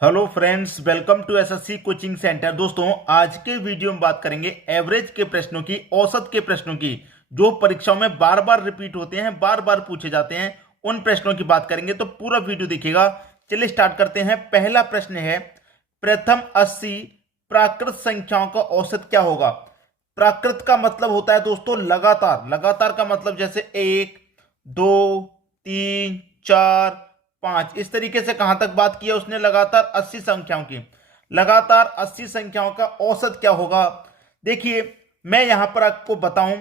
Hello friends, welcome to SSC coaching centre. दोस्तों, आज के वीडियो में बात करेंगे एवरेज के प्रश्नों की, औसत के प्रश्नों की, जो परीक्षाओं में बार बार रिपीट होते हैं, बार बार पूछे जाते हैं। उन प्रश्नों की बात करेंगे, तो पूरा वीडियो देखिएगा। चलिए स्टार्ट करते हैं। पहला प्रश्न है, प्रथम 80 प्राकृत संख्याओं का औसत क्या होगा। प्राकृत का मतलब होता है दोस्तों लगातार। लगातार का मतलब जैसे 1, 2, 3, 4, 5, इस तरीके से कहां तक बात की है उसने। लगातार 80 संख्याओं की। लगातार 80 संख्याओं का औसत क्या होगा। देखिए, मैं यहां पर आपको बताऊं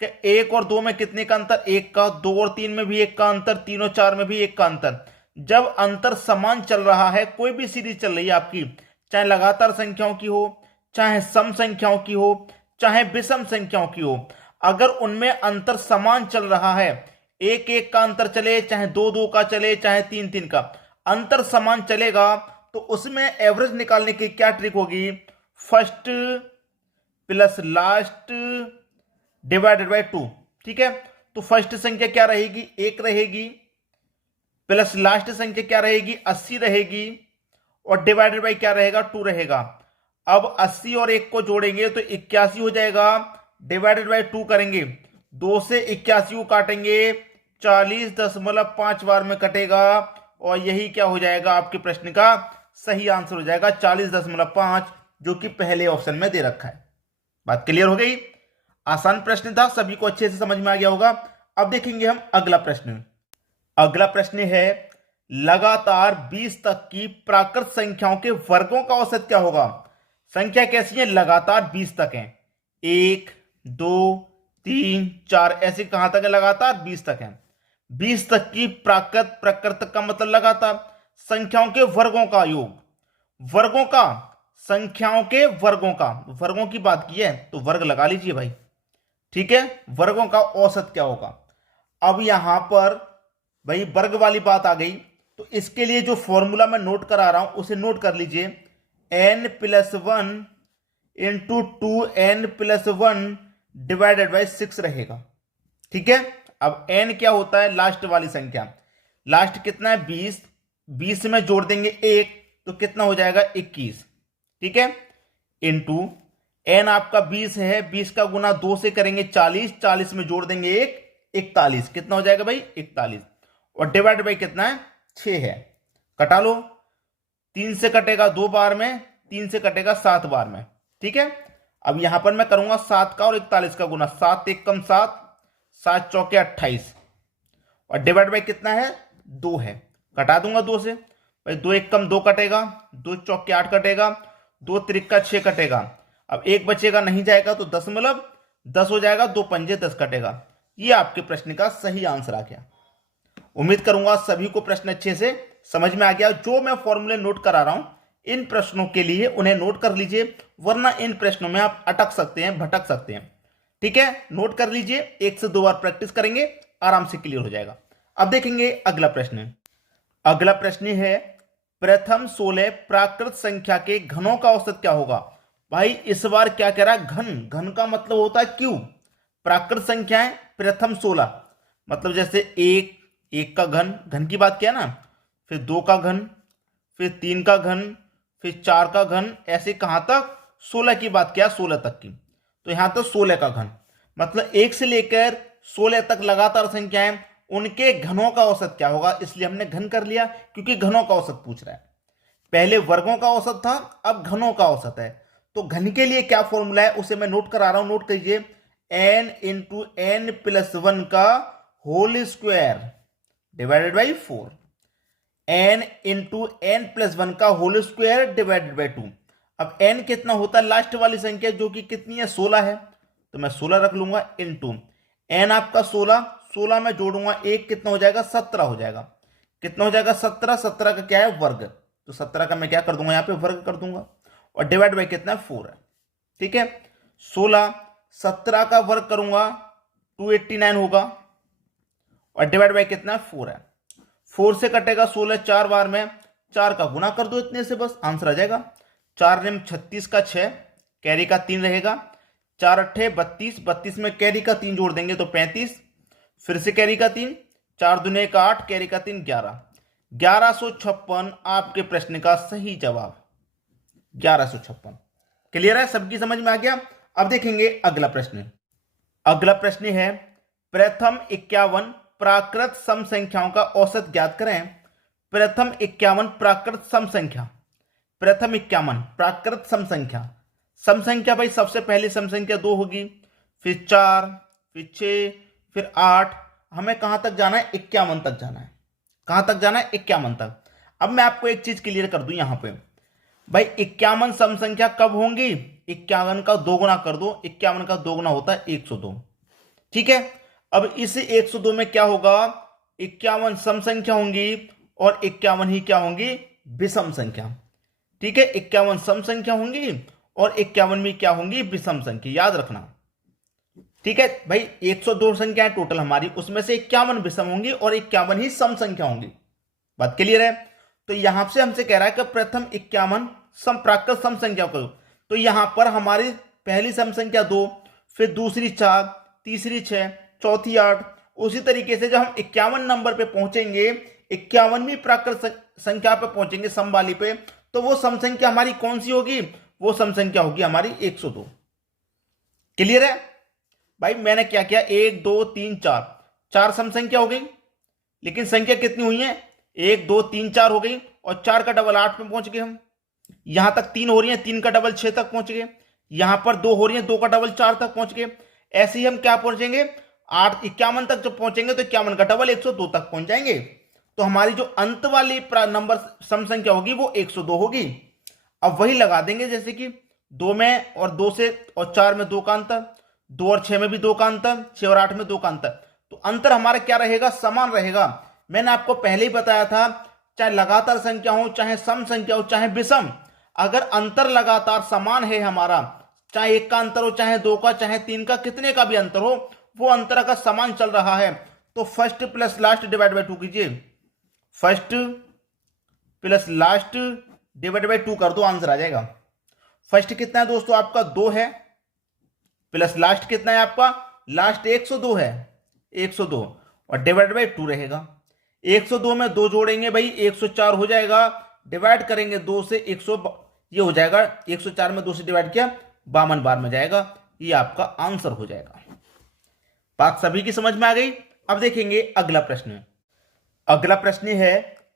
कि 1 और 2 में कितने का अंतर, 1 का। 2 और 3 में भी 1 का अंतर, 3 और 4 में भी 1 का अंतर। जब अंतर समान चल रहा है, कोई भी सीरीज चल रही है आपकी, चाहे लगातार संख्याओं की हो, चाहे सम संख्याओं की हो, चाहे विषम संख्याओं की हो, अगर उनमें अंतर समान चल रहा है, 1 1 का अंतर चले, चाहे 2 2 का चले, चाहे 3 3 का अंतर समान चलेगा, तो उसमें एवरेज निकालने की क्या ट्रिक होगी। First plus last divided by 2। ठीक है, तो फर्स्ट संख्या क्या रहेगी, 1 रहेगी, प्लस लास्ट संख्या क्या रहेगी, 80 रहेगी, और डिवाइडेड बाय क्या रहेगा, 2 रहेगा। अब 80 और 1 को जोड़ेंगे तो 81 हो जाएगा। डिवाइडेड बाय 2 करेंगे, 2 से 81 को काटेंगे, 40.5 बार में कटेगा, और यही क्या हो जाएगा, आपके प्रश्न का सही आंसर हो जाएगा 40.5, जो कि पहले ऑप्शन में दे रखा है। बात क्लियर हो गई। आसान प्रश्न था, सभी को अच्छे से समझ में आ गया होगा। अब देखेंगे हम अगला प्रश्न। अगला प्रश्न है, लगातार 20 तक की प्राकृत संख्याओं के वर्गों का औसत क्या होगा। संख्या कैसी है, लगातार 20 तक है। 1, 2, 3, 4, ऐसे कहां तक है, लगातार 20 तक है। 20 तक की प्राकृत, प्रकृत का मतलब लगातार, संख्याओं के वर्गों का योग। वर्गों का, संख्याओं के वर्गों का, वर्गों की बात की है तो वर्ग लगा लीजिए भाई। ठीक है, वर्गों का औसत क्या होगा। अब यहां पर भाई वर्ग वाली बात आ गई, तो इसके लिए जो फॉर्मूला मैं नोट करा रहा हूं उसे नोट कर लीजिए। n+1 into 2n+1 divided by 6 रहेगा। ठीक है, अब n क्या होता है, लास्ट वाली संख्या। लास्ट कितना है, 20। 20 में जोड़ देंगे 1 तो कितना हो जाएगा, 21। ठीक है, इंटू n आपका 20 है, 20 का गुना 2 से करेंगे 40, 40 में जोड़ देंगे 1, 41। कितना हो जाएगा भाई, 41, और डिवाइड बाई कितना है, 6 है। कटा लो, 3 से कटेगा 2 बार में, 3 से कटेगा 7 बार में। ठीक है, अब यहां पर मैं करूंगा 7 का और 41 का गुना, 7 1 कम 7, 7 चौके 28, और डिवाइड बाई कितना है, 2 है। कटा दूंगा 2 से भाई, 2 1 कम 2 कटेगा, 2 चौके 8 कटेगा, 2 त्रिका 6 कटेगा। अब एक बचेगा, नहीं जाएगा तो 10 हो जाएगा, 2 पंजे 10 कटेगा। ये आपके प्रश्न का सही आंसर आ गया। उम्मीद करूंगा सभी को प्रश्न अच्छे से समझ में आ गया। जो मैं फॉर्मूले नोट करा रहा हूं, इन प्रश्नों के लिए उन्हें नोट कर लीजिए, वरना इन प्रश्नों में आप अटक सकते हैं, भटक सकते हैं। ठीक है, नोट कर लीजिए, 1 से 2 बार प्रैक्टिस करेंगे, आराम से क्लियर हो जाएगा। अब देखेंगे अगला प्रश्न। अगला प्रश्न है, प्रथम 16 प्राकृत संख्या के घनों का औसत क्या होगा। भाई इस बार क्या कह रहा है, घन। घन का मतलब होता है क्यूब। प्राकृत संख्याएं प्रथम 16, मतलब जैसे 1 का घन, घन की बात किया ना, फिर 2 का घन, फिर 3 का घन, फिर 4 का घन, ऐसे कहां तक, 16 की बात किया, 16 तक की। तो यहां तक 16 का घन, मतलब 1 से लेकर 16 तक लगातार संख्याएं, उनके घनों का औसत क्या होगा। इसलिए हमने घन कर लिया, क्योंकि घनों का औसत पूछ रहा है। पहले वर्गों का औसत था, अब घनों का औसत है। तो घन के लिए क्या फॉर्मूला है उसे मैं नोट करा रहा हूं, नोट कीजिए। n इंटू n+1 का whole square divided by 4। n into n+1 का होल स्क्वायर डिवाइडेड बाई 2। अब n कितना होता है, लास्ट वाली संख्या जो कि कितनी है, 16 है, तो मैं 16 रख लूंगा। इंटू n आपका 16, 16 में जोड़ूंगा 1, कितना हो जाएगा, 17 हो जाएगा। कितना हो जाएगा, 17। 17 का क्या है, वर्ग, तो 17 का मैं क्या कर दूंगा, यहां पे वर्ग कर दूंगा, और डिवाइड बाई कितना है, 4 है। ठीक है, 16, 17 का वर्ग करूंगा 289 होगा, और डिवाइड बाई कितना है, 4 है। 4 से कटेगा 16 4 बार में, 4 का गुना कर दो इतने से, बस आंसर आ जाएगा। 4 निम 36 का 6, कैरी का 3 रहेगा, 4 अट्ठे 32, 32 में कैरी का 3 जोड़ देंगे तो 35, फिर से कैरी का 3, 4 दूने का 8, कैरी का 3 11, 1156 आपके प्रश्न का सही जवाब 1156। क्लियर है, सबकी समझ में आ गया। अब देखेंगे अगला प्रश्न। अगला प्रश्न है प्रथम 51 प्राकृत सम संख्याओं का औसत ज्ञात करें। प्रथम 51 प्राकृत सम संख्या, प्रथम 51 प्राकृत सम संख्या। सम संख्या भाई सबसे पहली सम संख्या 2 होगी, फिर 4, फिर 6, फिर 8। हमें कहां तक जाना है? 51 तक जाना है। कहां तक जाना है? 51 तक। अब मैं आपको एक चीज क्लियर कर दूं यहां पे भाई, 51 सम संख्या कब होंगी? 51 का दोगुना कर दो, 51 का दोगुना होता है 102। ठीक है, अब इस 102 में क्या होगा? 51 सम संख्या होंगी और 51 ही क्या होंगी? विषम संख्या। ठीक है, 51 सम संख्या होंगी और 51 में क्या होंगी? विषम संख्या, याद रखना। ठीक है भाई, 102 संख्याएं टोटल हमारी, उसमें से 51 विषम होंगी और 51 ही सम संख्या होंगी। बात क्लियर है? तो यहां से हमसे कह रहा है कि प्रथम 51 सम प्राकृत सम संख्या को, तो यहां पर हमारी पहली सम संख्या 2, फिर दूसरी 4, तीसरी 6, चौथी 8। उसी तरीके से जब हम 51 नंबर पे पहुंचेंगे, 51वीं प्राकृत संख्या पे पहुंचेंगे सम वाली पे, तो वो सम संख्या हमारी कौन सी होगी? वो सम संख्या होगी हमारी 102। क्लियर है भाई? मैंने क्या किया, 1 2 3 4, 4 सम संख्या हो गई, लेकिन संख्या कितनी हुई है? 1 2 3 4 हो गई, और 4 का डबल 8 में पहुंच गए हम। यहां तक 3 हो रही है, 3 का डबल 6 तक पहुंच गए। यहां पर 2 हो रही है, 2 का डबल 4 तक पहुंच गए। ऐसे ही हम क्या पहुंचेंगे? 51 तक जब पहुंचेंगे तो 51 का डबल 102 तक पहुंच जाएंगे। तो हमारी जो अंत वाली नंबर सम संख्या होगी वो 102 होगी। अब वही लगा देंगे, जैसे कि 2 में और 2 से और 4 में 2 का अंतर, 2 और 6 में भी 2 का अंतर, 6 और 8 में 2 का अंतर। तो अंतर हमारा क्या रहेगा? समान रहेगा। मैंने आपको पहले ही बताया था, चाहे लगातार संख्या हो, चाहे सम संख्या हो, चाहे विषम, अगर अंतर लगातार समान है हमारा, चाहे 1 का अंतर हो, चाहे 2 का, चाहे 3 का, कितने का भी अंतर हो, वो अंतर अगर समान चल रहा है तो first plus last divide by 2 कीजिए। First plus last divide by 2 कर दो, आंसर आ जाएगा। फर्स्ट कितना है दोस्तों आपका? 2 है, प्लस लास्ट कितना है आपका? लास्ट 102 है, 102, और डिवाइड बाय 2 रहेगा। 102 में 2 जोड़ेंगे भाई 104 हो जाएगा, डिवाइड करेंगे 2 से 100, ये हो जाएगा 104 में 2 से डिवाइड किया 52 बार में जाएगा, ये आपका आंसर हो जाएगा। बात सभी की समझ में आ गई? अब देखेंगे अगला प्रश्न। अगला प्रश्न है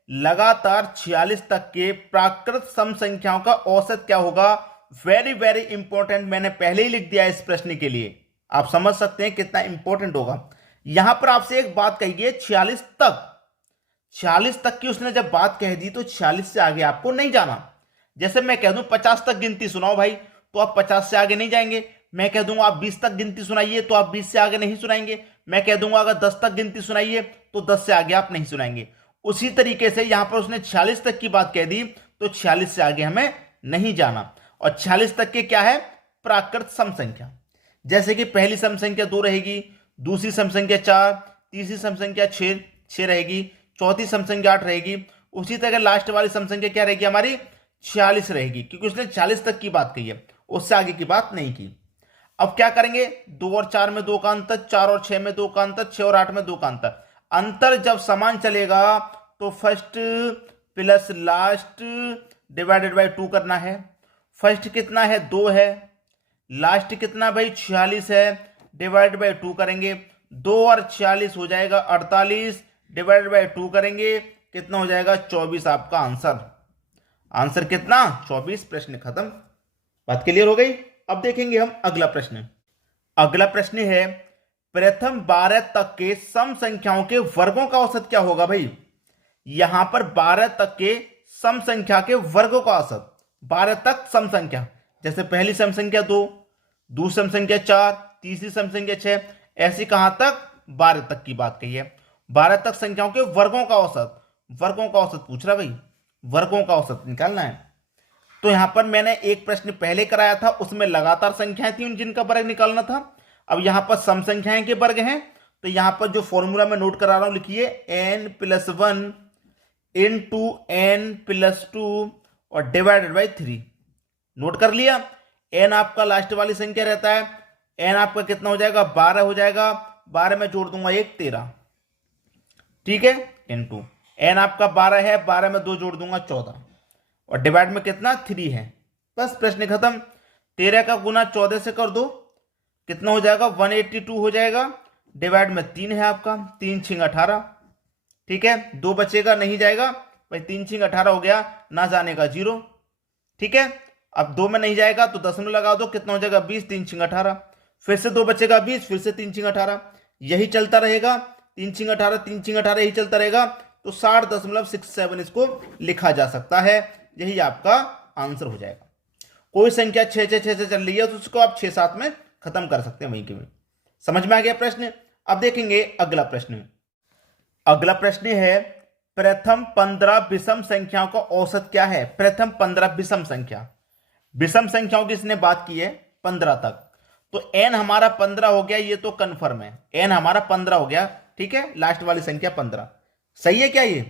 लगातार 46 तक के प्राकृत सम संख्याओं का औसत क्या होगा? वेरी वेरी इंपॉर्टेंट, मैंने पहले ही लिख दिया इस प्रश्न के लिए, आप समझ सकते हैं कितना इंपॉर्टेंट होगा। यहां पर आपसे एक बात कही गई है 46 तक, 46 तक की उसने जब बात कह दी तो 46 से आगे आपको नहीं जाना। जैसे मैं कह दूं 50 तक गिनती सुनाओ भाई, तो आप 50 से आगे नहीं जाएंगे। मैं कह दूंगा आप 20 तक गिनती सुनाइए, तो आप 20 से आगे नहीं सुनाएंगे। मैं कह दूंगा अगर 10 तक गिनती सुनाइए, तो 10 से आगे आप नहीं सुनाएंगे। उसी तरीके से यहां पर उसने 46 तक की बात कह दी, तो 46 से आगे हमें नहीं जाना। और 46 तक के क्या है? प्राकृत सम संख्या। जैसे कि पहली सम संख्या 2 रहेगी, दूसरी सम संख्या 4, तीसरी सम संख्या 6 रहेगी, चौथी सम संख्या 8 रहेगी। उसी तरह लास्ट वाली सम संख्या क्या रहेगी हमारी? 46 रहेगी, क्योंकि उसने 40 तक की बात कही है, उससे आगे की बात नहीं की। अब क्या करेंगे? 2 और 4 में 2 का अंतर, 4 और 6 में 2 का अंतर, 6 और 8 में 2 का अंतर। अंतर जब समान चलेगा तो first plus last divided by 2 करना है। फर्स्ट कितना है? 2 है, लास्ट कितना भाई? 46 है, डिवाइड बाय 2 करेंगे, 2 और 46 हो जाएगा 48, डिवाइड बाय 2 करेंगे, कितना हो जाएगा? 24 आपका आंसर। आंसर कितना? 24। प्रश्न खत्म। बात क्लियर हो गई? अब देखेंगे हम अगला प्रश्न। अगला प्रश्न है प्रथम 12 तक के सम संख्याओं के वर्गों का औसत क्या होगा भाई? यहां पर 12 तक के सम संख्या के वर्गों का औसत, 12 तक सम संख्या, जैसे पहली सम संख्या 2, दूसरी सम संख्या 4, तीसरी सम संख्या 6, ऐसी कहां तक? 12 तक की बात कही है। 12 तक संख्याओं के वर्गों का औसत, वर्गों का औसत पूछ रहा भाई, वर्गों का औसत निकालना है। तो यहां पर मैंने एक प्रश्न पहले कराया था, उसमें लगातार संख्याएं थी जिनका वर्ग निकालना था। अब यहां पर सम संख्याएं के वर्ग हैं, तो यहां पर जो फॉर्मूला मैं नोट करा रहा हूं लिखिए, n+1 इंटू n+2 और डिवाइडेड बाई 3। नोट कर लिया? n आपका लास्ट वाली संख्या रहता है, n आपका कितना हो जाएगा? 12 हो जाएगा, 12 में जोड़ दूंगा 1, 13, ठीक है, इंटू एन आपका 12 है, 12 में 2 जोड़ दूंगा 14, और डिवाइड में कितना 3 है। बस प्रश्न खत्म। 13 का गुना 14 से कर दो, कितना हो जाएगा 182 हो जाएगा। डिवाइड में 3 है आपका, 3 छिंग 18, ठीक है, 2 बचेगा नहीं जाएगा भाई, 3 छिंग 18 हो गया, ना जाने का 0, ठीक है। अब 2 में नहीं जाएगा तो 10 में लगा दो, कितना हो जाएगा 20, 3 छिंग 18, फिर से 2 बचेगा 20, फिर से 3 छिंग 18, यही चलता रहेगा, 3 छिंग 18, 3 छिंग 18 यही चलता रहेगा। तो 60.67 इसको लिखा जा सकता है, यही आपका आंसर हो जाएगा। कोई संख्या 6 से चल रही है तो उसको आप 6-7 में खत्म कर सकते हैं वहीं के वहीं। समझ में आ गया प्रश्न। अब देखेंगे अगला प्रश्न। अगला प्रश्न है प्रथम 15 विषम संख्याओं का औसत क्या है। प्रथम 15 विषम संख्या, विषम संख्याओं की इसने बात की है 15 तक, तो n हमारा 15 हो गया, ये तो कंफर्म है, n हमारा 15 हो गया, ठीक है, लास्ट वाली संख्या 15 सही है क्या। ये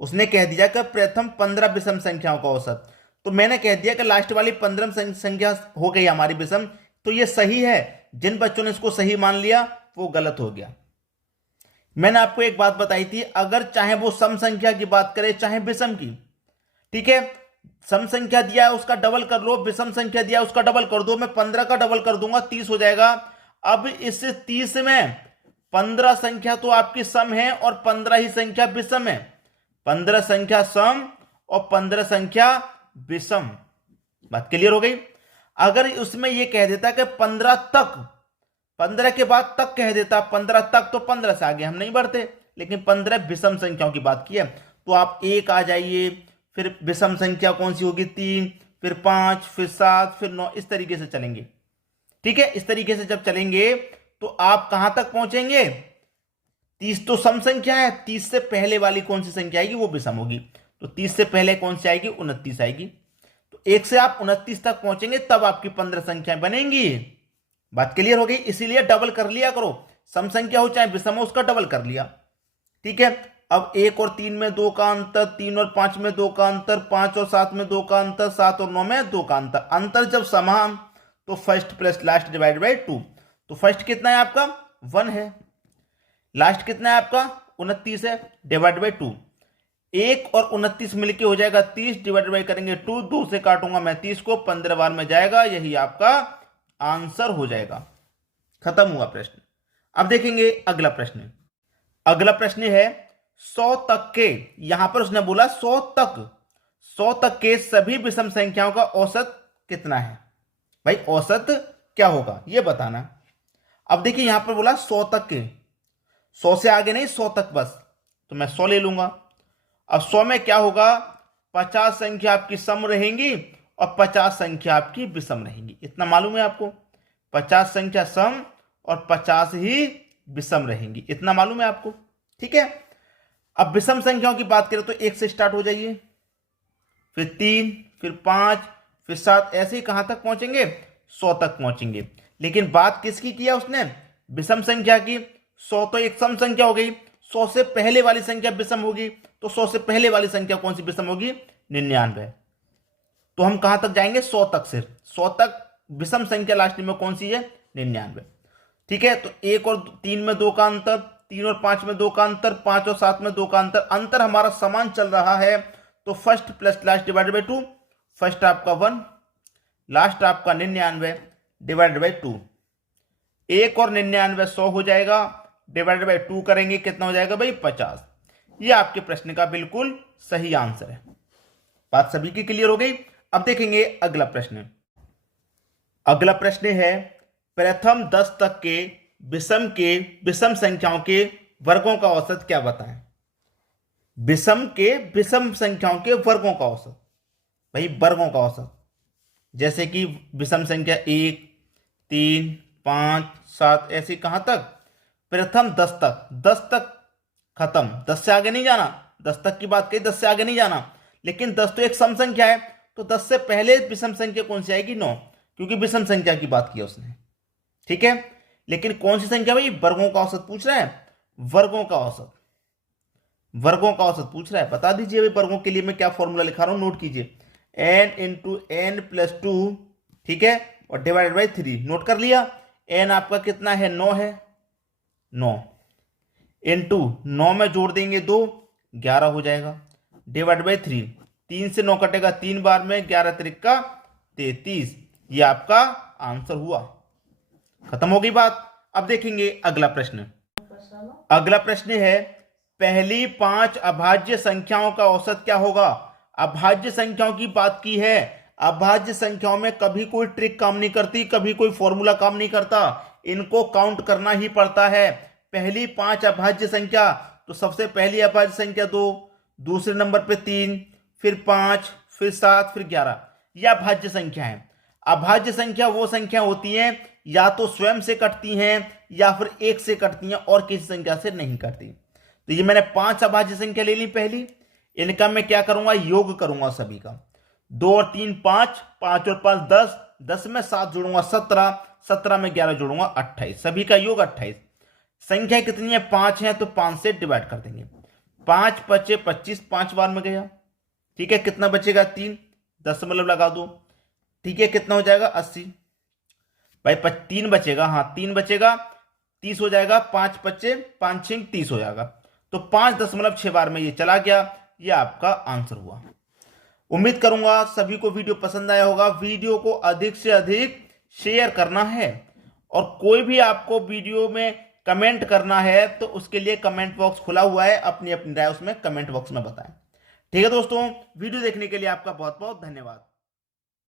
उसने कह दिया कि प्रथम 15 विषम संख्याओं का औसत, तो मैंने कह दिया कि लास्ट वाली 15 संख्या हो गई हमारी विषम, तो ये सही है। जिन बच्चों ने इसको सही मान लिया वो गलत हो गया। मैंने आपको एक बात बताई थी, अगर चाहे वो सम संख्या की बात करे चाहे विषम की, ठीक है, सम संख्या दिया है उसका डबल कर लो, विषम संख्या दिया है उसका डबल कर दो। मैं 15 का डबल कर दूंगा 30 हो जाएगा। अब इस 30 में 15 संख्या तो आपकी सम है और 15 ही संख्या विषम है। 15 संख्या सम और 15 संख्या विषम, बात क्लियर हो गई। अगर उसमें यह कह देता कि 15 तक, 15 के बाद तक कह देता, 15 तक तो 15 से आगे हम नहीं बढ़ते, लेकिन 15 विषम संख्याओं की बात की है, तो आप 1 आ जाइए, फिर विषम संख्या कौन सी होगी 3, फिर 5, फिर 7, फिर 9, इस तरीके से चलेंगे, ठीक है। इस तरीके से जब चलेंगे तो आप कहां तक पहुंचेंगे। 30 तो सम संख्या है, 30 से पहले वाली कौन सी संख्या आएगी वो विषम होगी, तो 30 से पहले कौन सी आएगी 29 आएगी, तो 1 से आप 29 तक पहुंचेंगे तब आपकी 15 संख्याएं बनेंगी। बात क्लियर हो गई। इसीलिए डबल कर लिया करो, सम संख्या हो चाहे विषम हो उसका डबल कर लिया, ठीक है। अब 1 और 3 में 2 का अंतर, 3 और 5 में 2 का अंतर, 5 और 7 में 2 का अंतर, 7 और 9 में 2 का अंतर, अंतर जब समान तो first plus last divide by 2, तो फर्स्ट कितना है आपका 1 है, लास्ट कितना है आपका 29 है, डिवाइड बाई 2, 1 और 29 मिलके हो जाएगा 30, डिवाइड बाई करेंगे 2, 2 से काटूंगा मैं 30 को, 15 बार में जाएगा, यही आपका आंसर हो जाएगा। खत्म हुआ प्रश्न। अब देखेंगे अगला प्रश्न। अगला प्रश्न है 100 तक के, यहां पर उसने बोला 100 तक के सभी विषम संख्याओं का औसत कितना है। भाई औसत क्या होगा ये बताना। अब देखिए यहां पर बोला 100 तक के, 100 से आगे नहीं 100 तक बस, तो मैं 100 ले लूंगा। अब 100 में क्या होगा, 50 संख्या आपकी सम रहेंगी और 50 संख्या आपकी विषम रहेंगी, इतना मालूम है आपको। 50 संख्या सम और 50 ही विषम रहेंगी, इतना मालूम है आपको, ठीक है। अब विषम संख्याओं की बात करें तो 1 से स्टार्ट हो जाइए, फिर 3, फिर 5, फिर 7, ऐसे ही कहां तक पहुंचेंगे 100 तक पहुंचेंगे। लेकिन बात किसकी किया उसने, विषम संख्या की। 100 तो एक सम संख्या हो गई, 100 से पहले वाली संख्या विषम होगी, तो 100 से पहले वाली संख्या कौन सी विषम होगी 99। तो हम कहां तक जाएंगे 100 तक, सिर्फ 100 तक विषम संख्या लास्ट में कौन सी है 99, ठीक है। तो 1 और 3 में 2 का अंतर, 3 और 5 में 2 का अंतर, 5 और 7 में 2 का अंतर, अंतर हमारा समान चल रहा है, तो first plus last divide by 2, first आपका 1, लास्ट आपका 99 डिवाइड बाई 2, 1 और 99 100 हो जाएगा, डिवाइड बाई 2 करेंगे कितना हो जाएगा भाई 50। ये आपके प्रश्न का बिल्कुल सही आंसर है। बात सभी की क्लियर हो गई। अब देखेंगे अगला प्रश्न। अगला प्रश्न है प्रथम 10 तक के विषम संख्याओं के वर्गों का औसत क्या बताएं। विषम संख्याओं के वर्गों का औसत, भाई वर्गों का औसत, जैसे कि विषम संख्या 1, 3, 5, 7, ऐसी कहां तक प्रथम 10 तक, 10 तक खत्म, 10 से आगे नहीं जाना, 10 तक की बात कही 10 से आगे नहीं जाना। लेकिन 10 तो एक सम संख्या है, तो 10 से पहले विषम संख्या कौन सी आएगी 9, क्योंकि विषम संख्या की बात की उसने, ठीक है। लेकिन कौन सी संख्या भाई, वर्गों का औसत पूछ रहा है, वर्गों का औसत, वर्गों का औसत पूछ रहा है। बता दीजिए भाई वर्गों के लिए मैं क्या फॉर्मूला लिखा रहा हूं, नोट कीजिए, n इंटू एन प्लस 2, ठीक है, और डिवाइडेड बाई 3, नोट कर लिया। n आपका कितना है 9 है, 9 इंटू 9 में जोड़ देंगे 2, 11 हो जाएगा, डिवाइड बाई 3, 3 से 9 कटेगा 3 बार में, 11 त्रिक का 33, ये आपका आंसर हुआ। खत्म हो गई बात। अब देखेंगे अगला प्रश्न। अगला प्रश्न है, पहली 5 अभाज्य संख्याओं का औसत क्या होगा। अभाज्य संख्याओं की बात की है। अभाज्य संख्याओं में कभी कोई ट्रिक काम नहीं करती, कभी कोई फॉर्मूला काम नहीं करता, इनको काउंट करना ही पड़ता है। पहली 5 अभाज्य संख्या, तो सबसे पहली अभाज्य संख्या 2, दूसरे नंबर पे 3, फिर 5, फिर 7, फिर 11, यह अभाज्य संख्या है। अभाज्य संख्या वो संख्या होती है या तो स्वयं से कटती हैं या फिर 1 से कटती हैं और किसी संख्या से नहीं कटती। तो ये मैंने 5 अभाज्य संख्या ले ली पहली, इनका मैं क्या करूंगा, योग करूंगा सभी का। 2 और 3 5, 5 और 5 10, 10 में 7 जोड़ूंगा 17, 17 में 11 जोड़ूंगा 28, सभी का योग 28। संख्या कितनी है, 5 है, तो 5 से डिवाइड कर देंगे। 5 पचे 25, 5 बार में गया, ठीक है। कितना बचेगा, 3, 10 मतलब लगा दो, ठीक है। कितना हो जाएगा, 80 भाई, 3 बचेगा, हाँ 3 बचेगा, 30 हो जाएगा। 5 पचे 5 6 30 हो जाएगा, तो 5.6 बार में ये चला गया। ये आपका आंसर हुआ। उम्मीद करूंगा सभी को वीडियो पसंद आया होगा। वीडियो को अधिक से अधिक शेयर करना है और कोई भी आपको वीडियो में कमेंट करना है तो उसके लिए कमेंट बॉक्स खुला हुआ है, अपनी अपनी राय उसमें कमेंट बॉक्स में बताएं। ठीक है दोस्तों, वीडियो देखने के लिए आपका बहुत बहुत धन्यवाद।